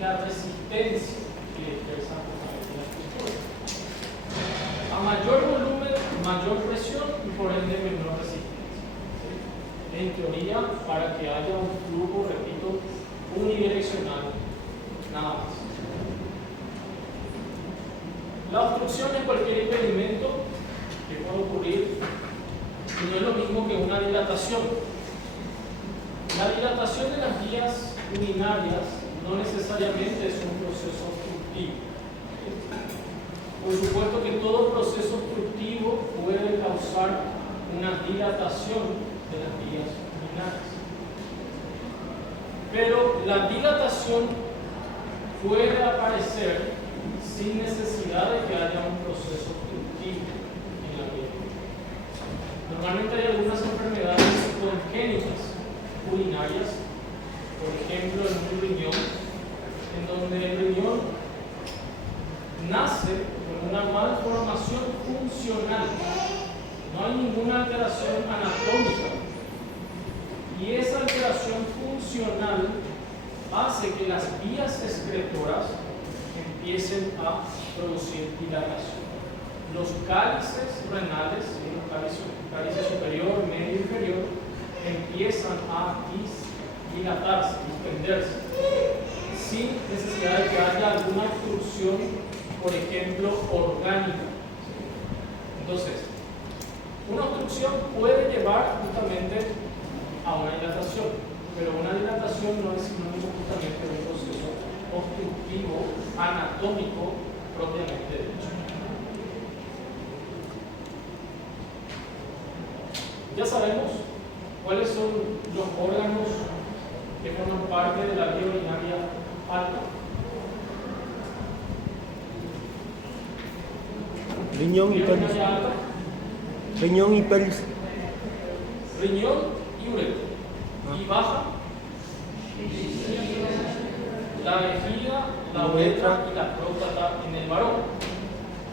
y la resistencia que expresan justamente la estructura. A mayor volumen, mayor presión y por ende menor resistencia. ¿Sí? En teoría, para que haya un flujo, repito, unidireccional, nada más. La obstrucción es cualquier impedimento que puede ocurrir y no es lo mismo que una dilatación. La dilatación de las vías urinarias no necesariamente es un proceso obstructivo. Por supuesto que todo proceso obstructivo puede causar una dilatación de las vías urinarias. Pero la dilatación puede aparecer sin necesidad de que haya un proceso obstructivo en la vía. Normalmente hay algunas enfermedades congénitas urinarias, por ejemplo en un riñón, en donde el riñón nace con una malformación funcional, no hay ninguna alteración anatómica, y esa alteración funcional hace que las vías excretoras empiecen a producir dilatación. Los cálices renales, los cálices superior, medio y inferior, empiezan a dilatarse, dispenderse, sin necesidad de que haya alguna obstrucción, por ejemplo, orgánica. Entonces, una obstrucción puede llevar justamente a una dilatación, pero una dilatación no es sinónimo justamente de un proceso obstructivo anatómico propiamente dicho. Ya sabemos cuáles son los órganos que forman parte de la vía urinaria alta. Riñón y pelvis. Riñón y pelvis. Riñón y uretra. Y baja la vejiga, la uretra y la próstata en el varón.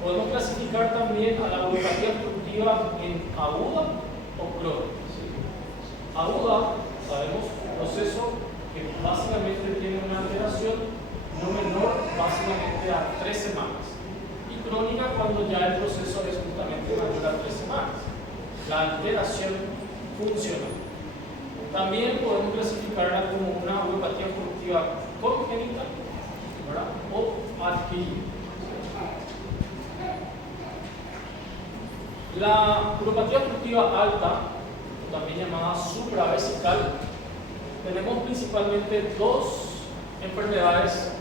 Podemos clasificar también a la uropatía obstructiva en aguda o crónica. Aguda, sabemos, proceso que básicamente tiene una alteración no menor básicamente a 3 semanas. Y crónica cuando ya el proceso es justamente mayor a 3 semanas. La alteración funcional. También podemos clasificarla como una uropatía obstructiva congénita, ¿verdad? O adquirida. La uropatía obstructiva alta, también llamada supravesical, tenemos principalmente dos enfermedades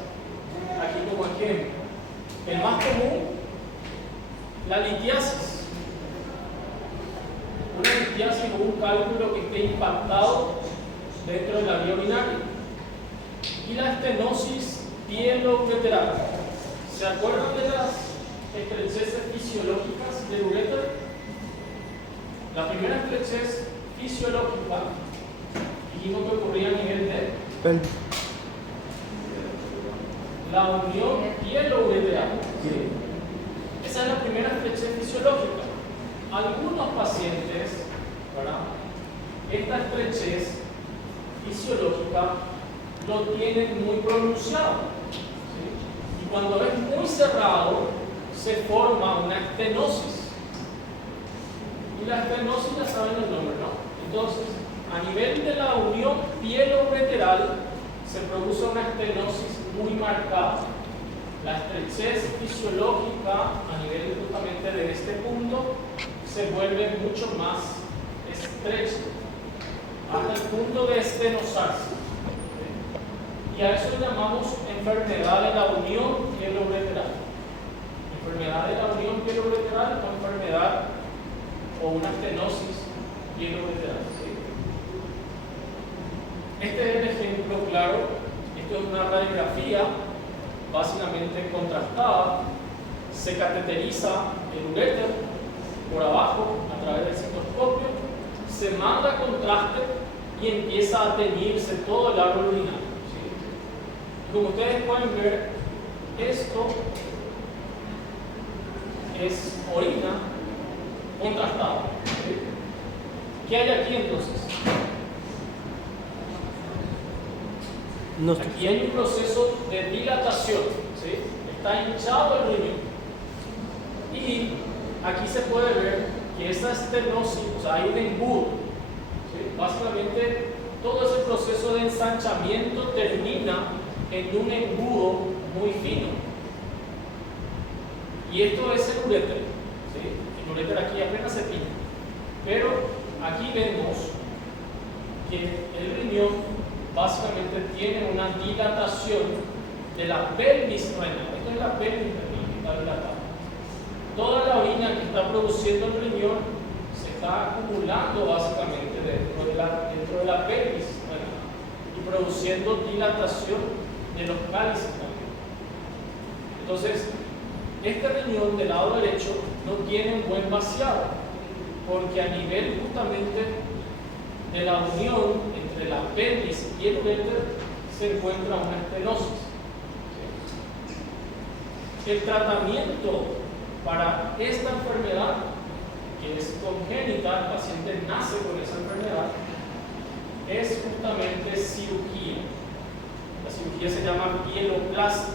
aquí como ejemplo. El más común, la litiasis. Una litiasis o un cálculo que esté impactado dentro de la vía urinaria. Y la estenosis pielo-ureteral. ¿Se acuerdan de las estrecheces fisiológicas del uréter? La primera estrechez fisiológica dijimos que ocurría a nivel de Pelvis. la unión pielo-ureteral. Sí. Esa es la primera estrechez fisiológica. Algunos pacientes, ¿verdad? Esta estrechez fisiológica lo tienen muy pronunciado. ¿Sí? Y cuando es muy cerrado, se forma una estenosis. Y la estenosis ya saben el nombre, ¿no? Entonces, a nivel de la unión pielo-ureteral, se produce una estenosis muy marcada. La estrechez fisiológica a nivel justamente de este punto se vuelve mucho más estrecha, hasta el punto de estenosarse. Y a eso le llamamos enfermedad de la unión pielo-ureteral. Enfermedad de la unión pielo-ureteral o enfermedad o una estenosis pielo-ureteral. ¿Sí? Este es el ejemplo claro. Esto es una radiografía básicamente contrastada. Se cateteriza el uréter por abajo a través del citoscopio, se manda contraste y empieza a teñirse todo el árbol urinario. ¿Sí? Como ustedes pueden ver, esto es orina contrastada. ¿Sí? ¿Qué hay aquí entonces? No, Aquí hay un proceso de dilatación, ¿sí? Está hinchado el riñón. Y aquí se puede ver que esa estenosis, o sea, hay un embudo, ¿sí? Básicamente, todo ese proceso de ensanchamiento termina en un embudo muy fino. Y esto es el uréter, ¿sí? El uréter aquí apenas se pinta. Pero aquí vemos que el riñón básicamente tiene una dilatación de la pelvis renal. Esto es la pelvis renal que está dilatada. Toda la orina que está produciendo el riñón se está acumulando básicamente dentro de la pelvis renal y produciendo dilatación de los cálices también. Entonces, este riñón del lado derecho no tiene un buen vaciado, porque a nivel justamente de la unión entre la pelvis y el uréter se encuentra una estenosis. El tratamiento para esta enfermedad, que es congénita, el paciente nace con esa enfermedad, es justamente cirugía. La cirugía se llama pieloplastia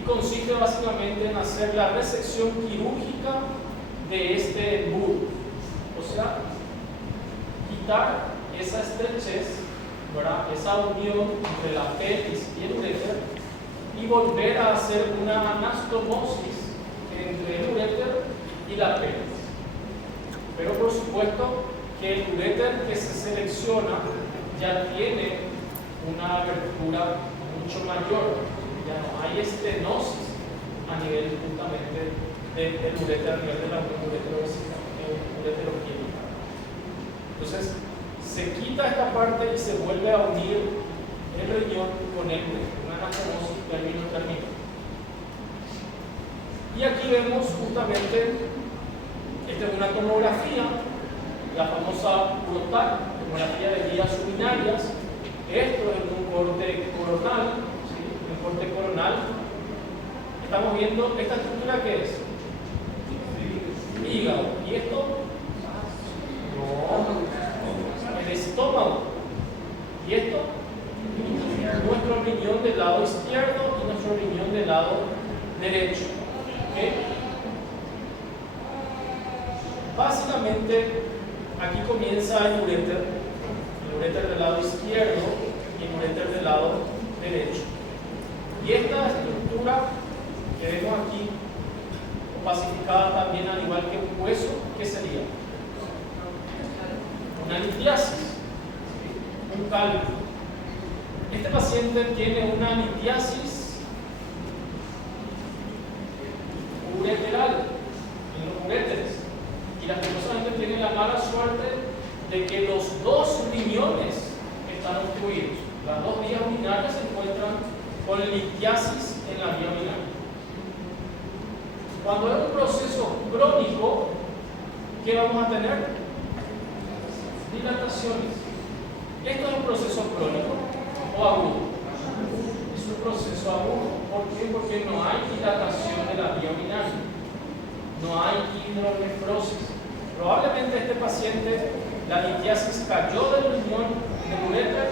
y consiste básicamente en hacer la resección quirúrgica de este embudo, o sea, quitar esa estrechez, ¿verdad? Esa unión entre la pelvis y el uréter y volver a hacer una anastomosis entre el uréter y la pelvis. Pero por supuesto que el uréter que se selecciona ya tiene una abertura mucho mayor, ya no hay estenosis a nivel justamente del uréter, a nivel de la ureterogénica. Entonces, se quita esta parte y se vuelve a unir el riñón con el uréter, una anastomosis término. Y aquí vemos justamente, esta es una tomografía, la famosa UROTAC, tomografía de vías urinarias. Esto es un corte coronal, ¿sí? Un corte coronal. Estamos viendo esta estructura que es hígado. ¿Y esto? No, el estómago. ¿Y esto? Nuestro riñón del lado izquierdo y nuestro riñón del lado derecho. ¿Okay? Básicamente, aquí comienza el uréter del lado izquierdo y el uréter del lado derecho. Y esta estructura que vemos aquí, opacificada también al igual que un hueso, ¿qué sería? Una litiasis, un cálculo. Este paciente tiene una litiasis ureteral en los uréteres y lastimosamente tiene la mala suerte de que los dos riñones están obstruidos. Las dos vías urinarias se encuentran con litiasis en la vía urinaria. Cuando es un proceso crónico, ¿qué vamos a tener? Dilataciones. ¿Esto es un proceso crónico o agudo? Es un proceso agudo. ¿Por qué? Porque no hay dilatación de la vía urinaria. No hay hidronefrosis. Probablemente este paciente, la litiasis cayó del riñón del uréter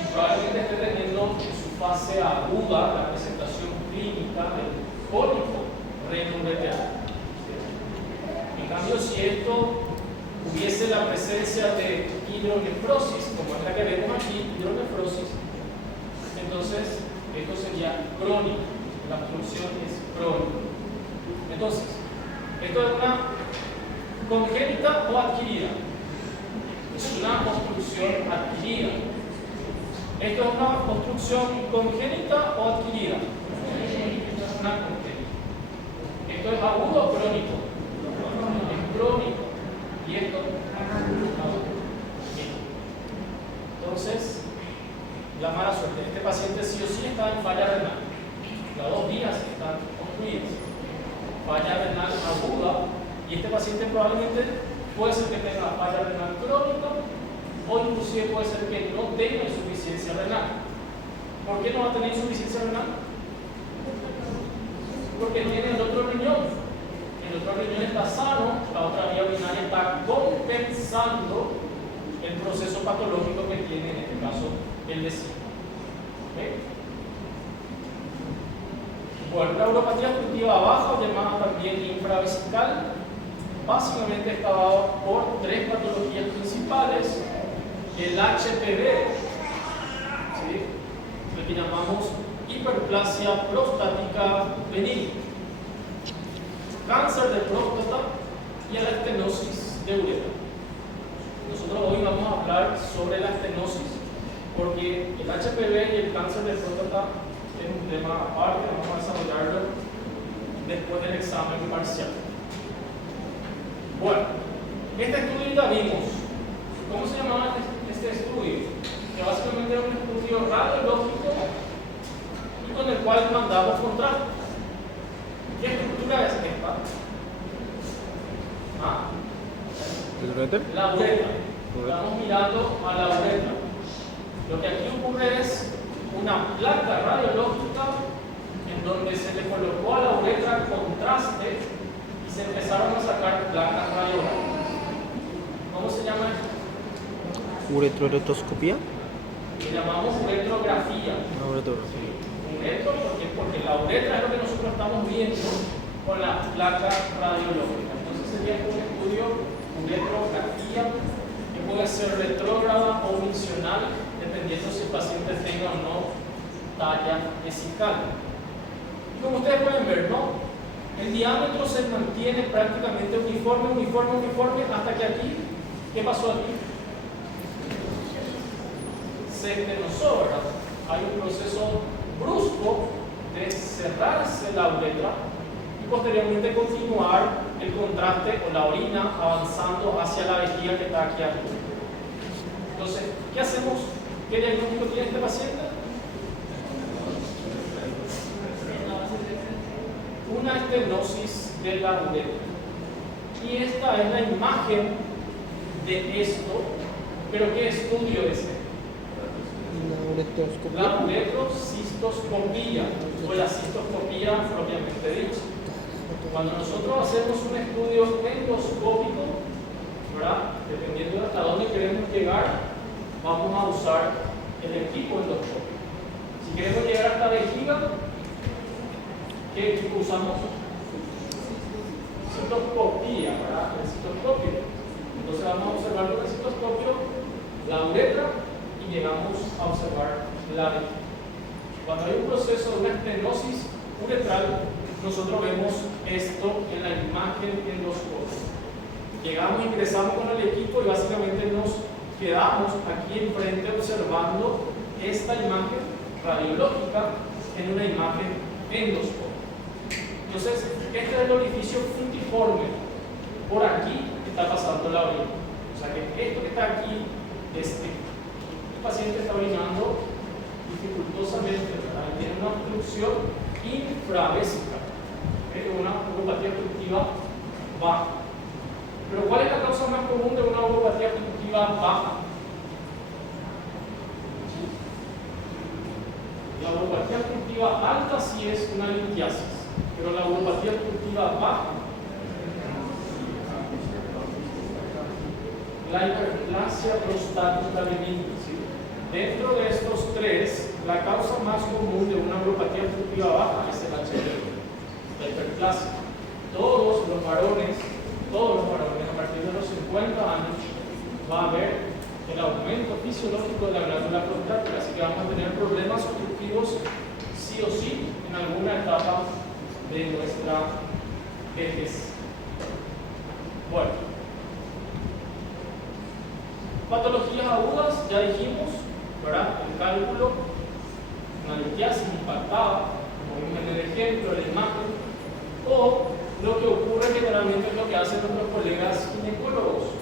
y probablemente esté teniendo en su fase aguda la presentación clínica del cólico renoureteral. En cambio, si esto hubiese la presencia de hidronefrosis, como es la que vemos aquí, hidronefrosis, entonces esto sería crónico, la obstrucción es crónica. Entonces, esto es una congénita o adquirida. Es una obstrucción adquirida. ¿Esto es una obstrucción congénita o adquirida? Es una congénita. ¿Esto es agudo o crónico? Es crónico. ¿Y esto? Entonces, la mala suerte. Este paciente sí o sí está en falla renal. Las dos vías están obstruidas. Falla renal aguda. Y este paciente probablemente puede ser que tenga falla renal crónica o inclusive puede ser que no tenga insuficiencia renal. ¿Por qué no va a tener insuficiencia renal? Porque tiene el otro riñón. El otro riñón está sano, la otra vía urinaria está compensando el proceso patológico que tiene en este caso el vecino. Bueno, la uropatía obstructiva baja, llamada también infravesical, básicamente está dada por tres patologías principales: el HPV, ¿sí?, lo que llamamos hiperplasia prostática benigna, cáncer de próstata y la estenosis de uretra. Nosotros hoy vamos a hablar sobre la estenosis porque el HPV y el cáncer de próstata es un tema aparte, vamos a desarrollarlo después del examen parcial. Bueno, este estudio ya vimos. ¿Cómo se llamaba este estudio? Que básicamente era un estudio radiológico y con el cual mandamos contraste. ¿Qué estructura es esta? La uretra. Estamos mirando a la uretra. Lo que aquí ocurre es una placa radiológica en donde se le colocó a la uretra contraste y se empezaron a sacar placas radiológicas. ¿Cómo se llama esto? Uretrorotoscopía. Le llamamos uretrografía. Uretrografía. Uretro, porque la uretra es lo que nosotros estamos viendo con la placa radiológica. Entonces sería un estudio uretrografía que puede ser retrógrada o funcional, dependiendo si el paciente tenga o no talla vesical. Y como ustedes pueden ver, ¿no?, el diámetro se mantiene prácticamente uniforme hasta que aquí, ¿qué pasó aquí? Se estenosó, ¿verdad? Hay un proceso brusco de cerrarse la uretra y posteriormente continuar el contraste o la orina avanzando hacia la vejiga que está aquí arriba. Entonces, ¿qué hacemos? ¿Qué diagnóstico tiene este paciente? Una estenosis de la uretra. Y esta es la imagen de esto, pero ¿qué estudio es este? La uretrocistoscopía o la cistoscopía propiamente dicha. Cuando nosotros hacemos un estudio endoscópico, ¿verdad?, dependiendo de hasta dónde queremos llegar, vamos a usar el equipo endoscópico. Si queremos llegar hasta la vejiga, ¿qué equipo usamos? Cistoscopía, ¿verdad? El cistoscopio. Entonces vamos a observar con el cistoscopio la uretra y llegamos a observar la vejiga. Cuando hay un proceso de una estenosis uretral, nosotros vemos esto en la imagen endoscópica. Llegamos, ingresamos con el equipo y básicamente nos quedamos aquí enfrente observando esta imagen radiológica en una imagen endoscópica. Entonces, este es el orificio fungiforme. Por aquí está pasando la orina. O sea que esto que está aquí, el paciente está orinando dificultosamente, ¿verdad? Tiene una obstrucción infravesical, una uropatía obstructiva baja. Pero ¿cuál es la causa más común de una uropatía obstructiva baja? La uropatía obstructiva alta sí es una litiasis, pero la uropatía obstructiva baja, la hiperplasia prostática benigna, ¿sí? Dentro de estos tres, la causa más común de una uropatía obstructiva baja es el HPV, la hiperplasia. Todos los varones a partir de los 50 años va a haber el aumento fisiológico de la glándula prostática, así que vamos a tener problemas obstructivos sí o sí en alguna etapa de nuestra vejez. Bueno, patologías agudas, ya dijimos, ¿verdad? El cálculo, una litiasis impactada, como vimos en el ejemplo, la imagen, o lo que ocurre generalmente es lo que hacen nuestros colegas ginecólogos.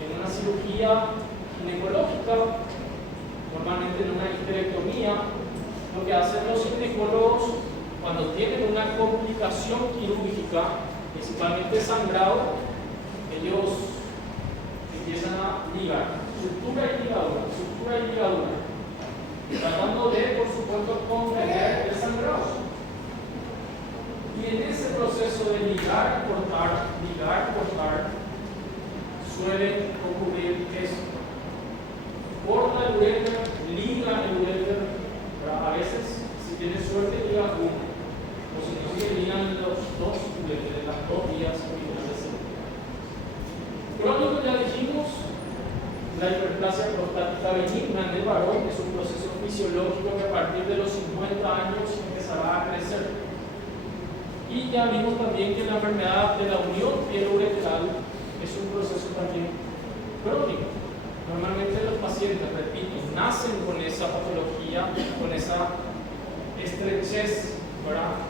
En una cirugía ginecológica, normalmente en una histerectomía, lo que hacen los ginecólogos cuando tienen una complicación quirúrgica, principalmente sangrado, ellos empiezan a ligar, sutura y ligadura, tratando de, por supuesto, contener el sangrado. Y en ese proceso de ligar, cortar, suele ocurrir esto. Corta el uréter, liga el uréter, A veces, si tienes suerte, llega uno. O si no, llegan los dos de las 2 vías originales. Crónico, ya dijimos, la hiperplasia prostática benigna en el varón es un proceso fisiológico que a partir de los 50 años empezará a crecer. Y ya vimos también que la enfermedad de la unión pielo-ureteral es un proceso también crónico. Normalmente los pacientes, repito, nacen con esa patología, con esa estrechez, ¿verdad?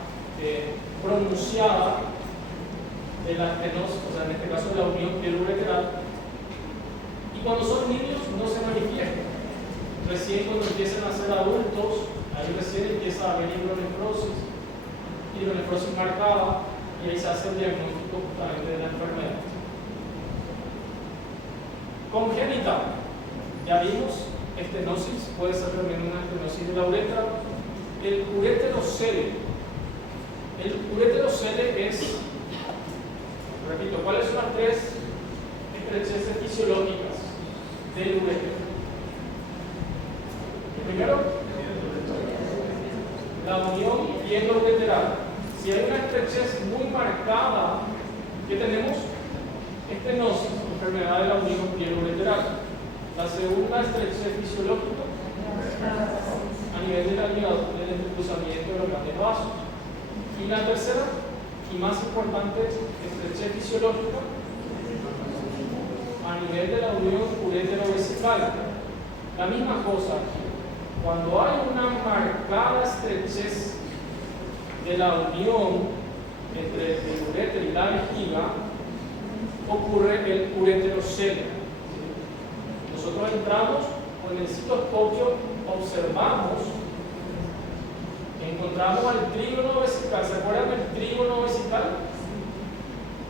Pronunciada de la estenosis, o sea, en este caso de la unión pielo-ureteral. Y cuando son niños no se manifiesta. Recién cuando empiezan a ser adultos, ahí recién empieza a haber hidronefrosis marcada, y ahí se hace el diagnóstico justamente de la enfermedad. Congénita, ya vimos, estenosis, puede ser también una estenosis de la uretra. El ureterocele. El ureterocele es, repito, ¿cuáles son las 3 estrecheces fisiológicas del uretero? Primero, la unión pielo-ureteral. Si hay una estrechez muy marcada, ¿qué tenemos? Estenosis, enfermedad de la unión pielo-ureteral. La segunda estrechez fisiológica, a nivel del cruzamiento de los grandes vasos. Y la tercera, y más importante, estrechez fisiológica, a nivel de la unión uretero-vesical. La misma cosa aquí. Cuando hay una marcada estrechez de la unión entre el uréter y la vejiga, ocurre el ureterocele. Nosotros entramos con el citoscopio, observamos, encontramos el trígono vesical. ¿Se acuerdan del trígono vesical?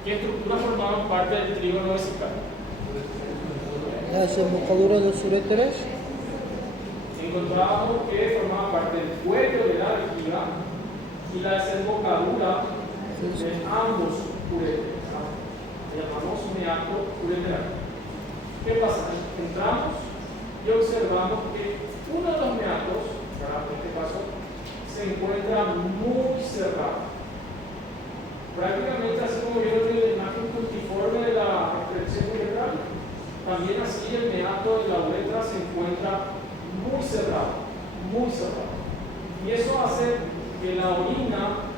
¿Qué estructuras formaban parte del trígono vesical? Las embocaduras de los uréteres. Encontramos que formaban parte del cuello de la vejiga y la desembocadura de ambos uréteres. Le llamamos meato ureteral. ¿Qué pasa? Entramos y observamos que uno de los meatos, en este caso, se encuentra muy cerrado. Prácticamente así como vieron en la imagen multiforme de la estrechez uretral, también así el meato de la uretra se encuentra muy cerrado, muy cerrado. Y eso hace que la orina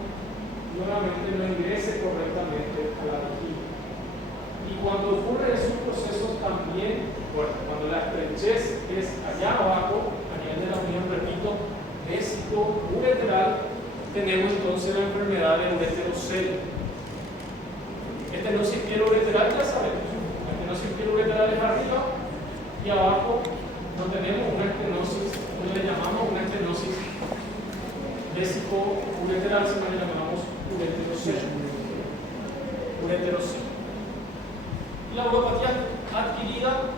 nuevamente no ingrese correctamente a la vejiga. Y cuando ocurre esos procesos también, cuando la estrechez es allá abajo, a nivel de la unión, repito, vésico-uretral, tenemos entonces la enfermedad del ureterocele. Estenosis pielo-ureteral ya sabemos. La estenosis pielo-ureteral es arriba y abajo no tenemos una estenosis, no le llamamos una estenosis vésico-ureteral, sino le llamamos ureterocele. La uropatía adquirida,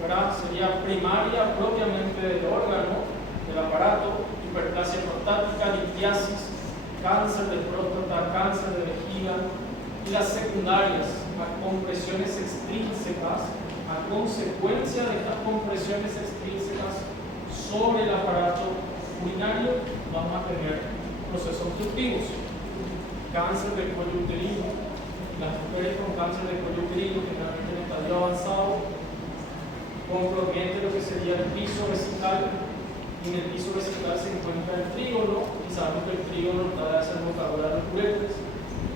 ¿verdad?, sería primaria propiamente del órgano, del aparato, hiperplasia prostática, litiasis, cáncer de próstata, cáncer de vejiga, y las secundarias, a compresiones extrínsecas, a consecuencia de estas compresiones extrínsecas sobre el aparato urinario, vamos a tener procesos obstructivos, cáncer del cuello uterino. Las mujeres con cáncer de cuello uterino, generalmente en estadio avanzado, compromete lo que sería el piso vesical, y en el piso vesical se encuentra el trígono, y sabemos que el trígono está de la desembocadura de los uretres.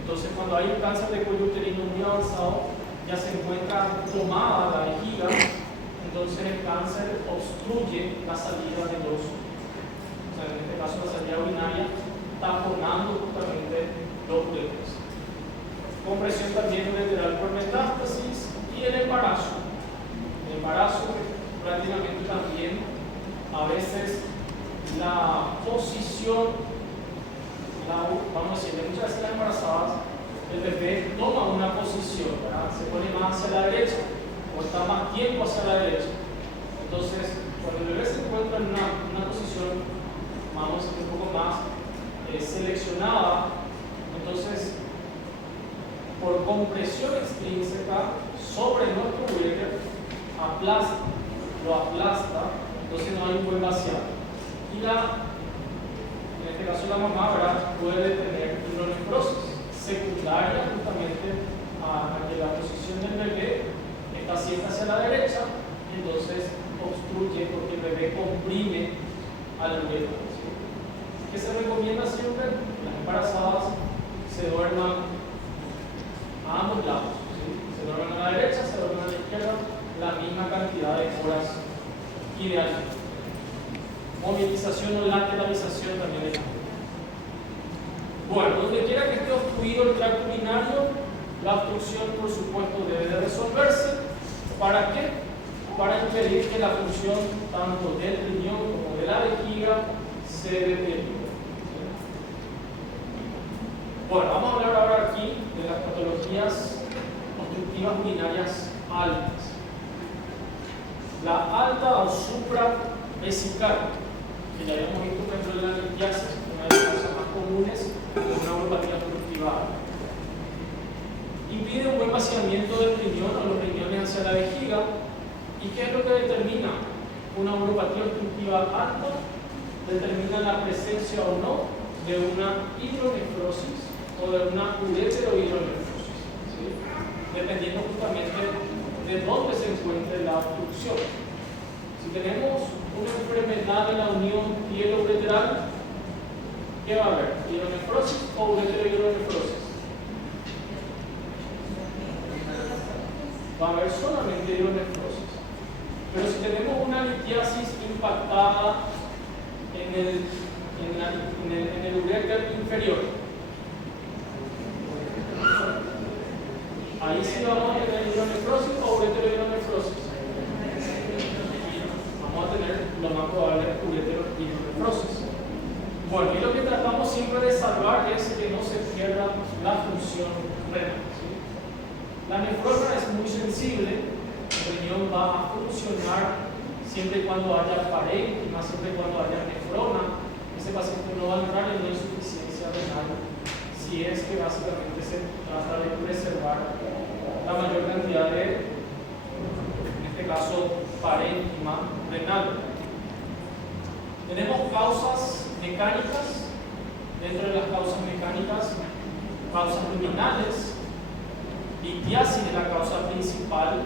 Entonces, cuando hay un cáncer de cuello uterino muy avanzado, ya se encuentra tomada la vejiga, entonces el cáncer obstruye la salida de los, o sea, en este caso la salida urinaria, taponando justamente los uretres. Compresión también ureteral por metástasis y el embarazo. El embarazo prácticamente también, a veces la posición, vamos a decir, muchas veces las embarazadas, el bebé toma una posición, ¿verdad?, se pone más hacia la derecha o está más tiempo hacia la derecha. Entonces, cuando el bebé se encuentra en una posición, vamos a decir, un poco más seleccionada, entonces por compresión extrínseca sobre nuestro uréter, lo aplasta, entonces no hay un buen vaciado. Y la la mamá, ¿verdad?, puede tener hidronefrosis secundaria justamente a que la posición del bebé está siempre hacia la derecha, entonces obstruye porque el bebé comprime al bebé. ¿Sí? ¿Qué se recomienda siempre? Las embarazadas se duerman a ambos lados. ¿Sí? Se duerman a la derecha, se duerman a la izquierda, la misma cantidad de horas idealmente. Movilización o lateralización también es. Bueno, donde quiera que esté obstruido el tracto urinario, la obstrucción, por supuesto, debe de resolverse. ¿Para qué? Para impedir que la función tanto del riñón como de la vejiga se deteriore. Bueno, vamos a hablar ahora aquí de las patologías obstructivas urinarias altas. La alta o supravesical, que ya habíamos visto dentro de la litiasis, una de las causas más comunes de una uropatía obstructiva alta. Impide un buen vaciamiento del riñón o los riñones hacia la vejiga. ¿Y qué es lo que determina una uropatía obstructiva alta? Determina la presencia o no de una hidronefrosis o de una ureterohidronefrosis, ¿sí? Dependiendo justamente de dónde se encuentre la obstrucción. Si tenemos una enfermedad en la unión pielo-ureteral, ¿qué va a haber? ¿Hidronefrosis o ureterohidronefrosis? Va a haber solamente hidronefrosis. Pero si tenemos una litiasis impactada en el uréter inferior, ahí sí vamos a tener hidronefrosis o ureterohidronefrosis. Vamos a tener lo más probable ureterohidronefrosis. Bueno, y lo que tratamos siempre de salvar es que no se pierda la función renal. ¿Sí? La nefrona es muy sensible, el riñón va a funcionar siempre y cuando haya parénquima, siempre y cuando haya nefrona. Ese paciente no va a entrar en una insuficiencia renal si es que básicamente se trata de preservar la mayor cantidad de, en este caso, parénquima renal. Tenemos causas mecánicas. Dentro de las causas mecánicas, causas luminales. Litiasis es la causa principal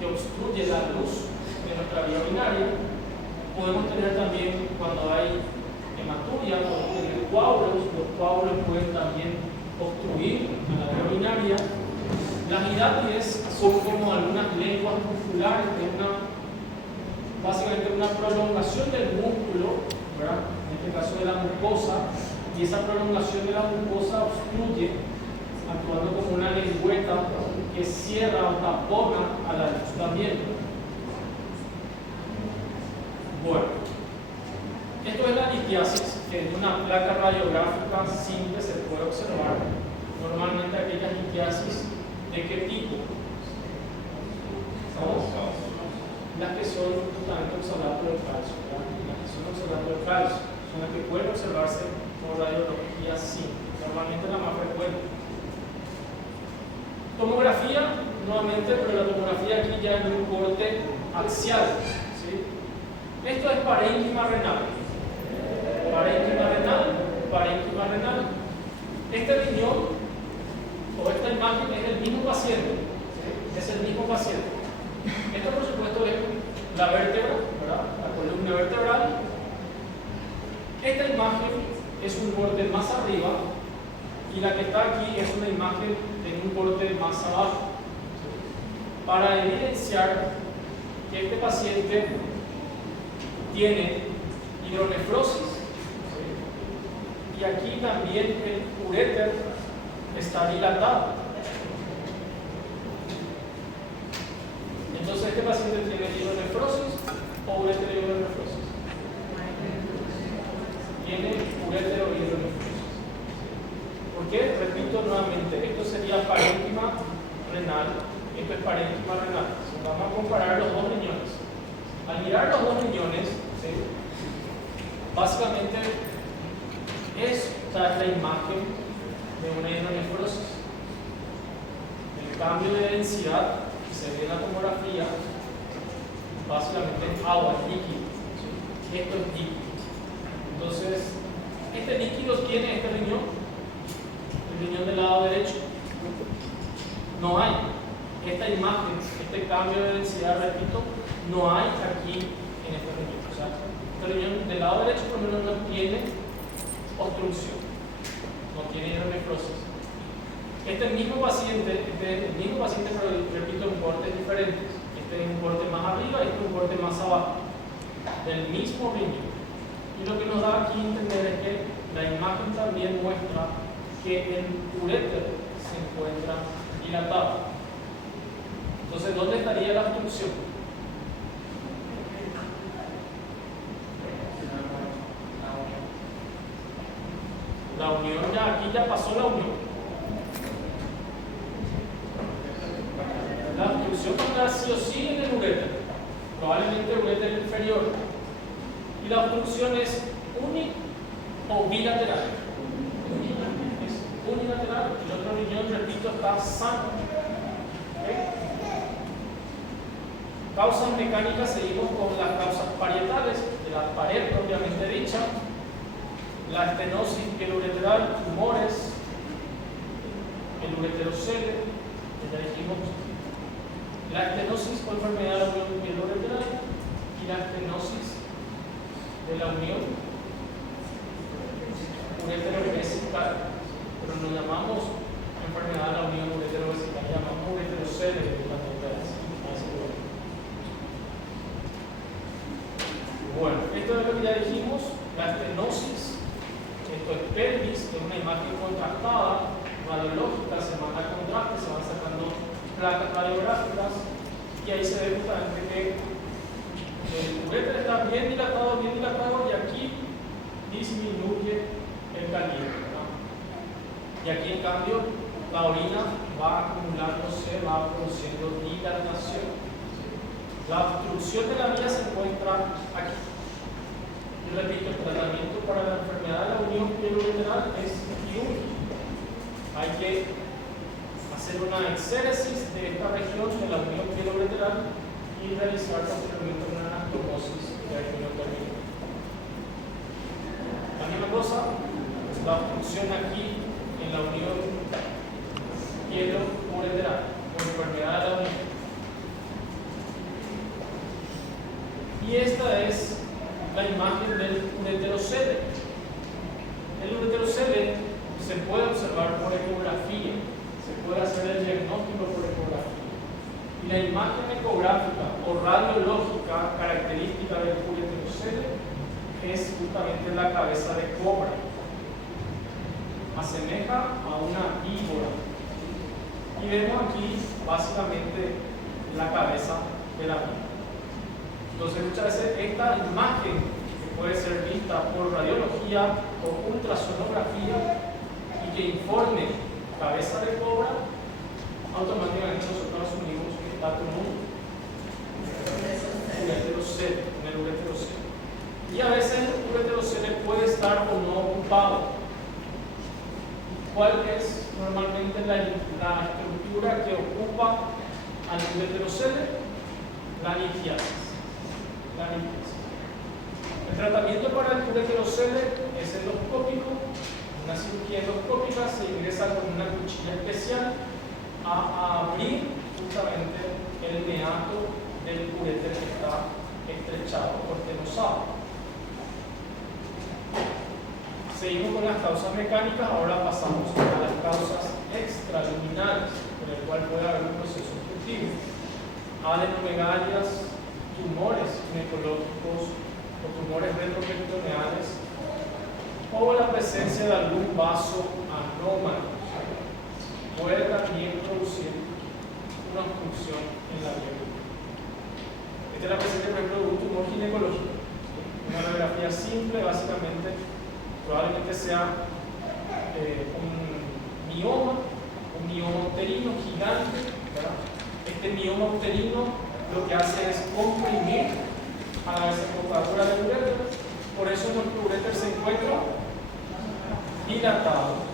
que obstruye la luz de nuestra vía urinaria. Podemos tener también, cuando hay hematuria, podemos tener coágulos. Los coágulos pueden también obstruir la vía urinaria. Las hidátides son como algunas lenguas musculares, básicamente una prolongación del músculo, ¿verdad? En este caso de la mucosa, y esa prolongación de la mucosa obstruye, actuando como una lengüeta que cierra o tapona a la luz también. Bueno, esto es la litiasis, que en una placa radiográfica simple se puede observar. Normalmente aquellas litiasis, ¿de qué tipo? ¿No? Las que son justamente oxalato de calcio, ¿verdad? Las que son oxalato de calcio son las que pueden observarse por radiología simple, normalmente la más frecuente. Tomografía, nuevamente, pero la tomografía aquí ya en un corte axial. ¿Sí? Esto es parénquima renal. Parénquima renal, parénquima renal. Este riñón o esta imagen es el mismo paciente. ¿Sí? Es el mismo paciente. Esto, por supuesto, es la vértebra, ¿verdad? La columna vertebral. Esta imagen es un corte más arriba y la que está aquí es una imagen en un corte más abajo, para evidenciar que este paciente tiene hidronefrosis, y aquí también el uréter está dilatado. Entonces, este paciente tiene hidronefrosis o ureterohidronefrosis. Tiene ureterohidronefrosis. ¿Por qué? Repito nuevamente, esto sería parénquima renal, esto es parénquima renal. Entonces, vamos a comparar los dos riñones. Al mirar los dos riñones, ¿sí? Básicamente esta es la imagen de una hidronefrosis. El cambio de densidad que se ve en la tomografía, básicamente es agua, líquido. ¿Sí? Esto es líquido. Entonces, este líquido tiene este riñón, el riñón del lado derecho. No hay esta imagen, este cambio de densidad, repito, no hay aquí en este riñón. O sea, este riñón del lado derecho por lo menos no tiene obstrucción, no tiene hidronefrosis. Este mismo paciente, pero repito, en cortes diferentes. Este es un corte más arriba, este es un corte más abajo, del mismo riñón. Y lo que nos da aquí a entender es que la imagen también muestra que el uréter se encuentra dilatado. Entonces, ¿dónde estaría la obstrucción? La unión aquí ya pasó la unión. La obstrucción va a estar sí o sí en el uréter, probablemente el uréter inferior. Y la obstrucción es uni o bilateral. Es unilateral. El otro riñón, repito, está sano. ¿Okay? Causas mecánicas, seguimos con las causas parietales de la pared propiamente dicha. La estenosis pieloureteral, tumores, el ureterocele, ya dijimos. La estenosis por enfermedad de la unión pieloureteral y la estenosis de la unión ureterovesical, pero nos llamamos enfermedad de la unión ureterovesical, llamamos ureterocele. Bueno, esto es lo que ya dijimos. La estenosis, esto es pelvis, que es una imagen contrastada, radiológica, se manda a contraste, se van sacando placas radiográficas y ahí se ve justamente que el uréter está bien dilatado y aquí disminuye el calibre, ¿no? Y aquí en cambio la orina va acumulándose, va produciendo dilatación. La obstrucción de la vía se encuentra aquí. Y repito, el tratamiento para la enfermedad de la unión pieloureteral es quirúrgico. Hay que hacer una exéresis de esta región de la unión pieloureteral y realizar posteriormente una anastomosis de la región terminal. La misma cosa, la obstrucción aquí en la unión pieloureteral por enfermedad de la unión. Y esta es la imagen del ureterocele. El ureterocele se puede observar por ecografía, se puede hacer el diagnóstico por ecografía. Y la imagen ecográfica o radiológica característica del ureterocele es justamente la cabeza de cobra. Asemeja a una víbora. Y vemos aquí básicamente la cabeza de la víbora. Entonces muchas veces esta imagen que puede ser vista por radiología o ultrasonografía y que informe cabeza de cobra, automáticamente nosotros asumimos que está con un ureterocele, en el ureterocele. Y a veces el ureterocele puede estar o no ocupado. ¿Cuál es normalmente la estructura que ocupa al ureterocele? La litiasis. El tratamiento para el ureterocele es endoscópico. Una cirugía endoscópica se ingresa con una cuchilla especial a abrir justamente el meato del uréter que está estrechado o estenosado. Seguimos con las causas mecánicas, ahora pasamos a las causas extraluminales, por el cual puede haber un proceso obstructivo. Adenomegalias, tumores ginecológicos o tumores retroperitoneales o la presencia de algún vaso anómalo puede también producir una obstrucción en la vía pública. Esta es la presencia, por ejemplo, de un tumor ginecológico. Una radiografía simple, básicamente, probablemente sea un mioma uterino gigante, ¿verdad? Este mioma uterino lo que hace es comprimir a la desembocadura del uréter, por eso nuestro uréter se encuentra dilatado.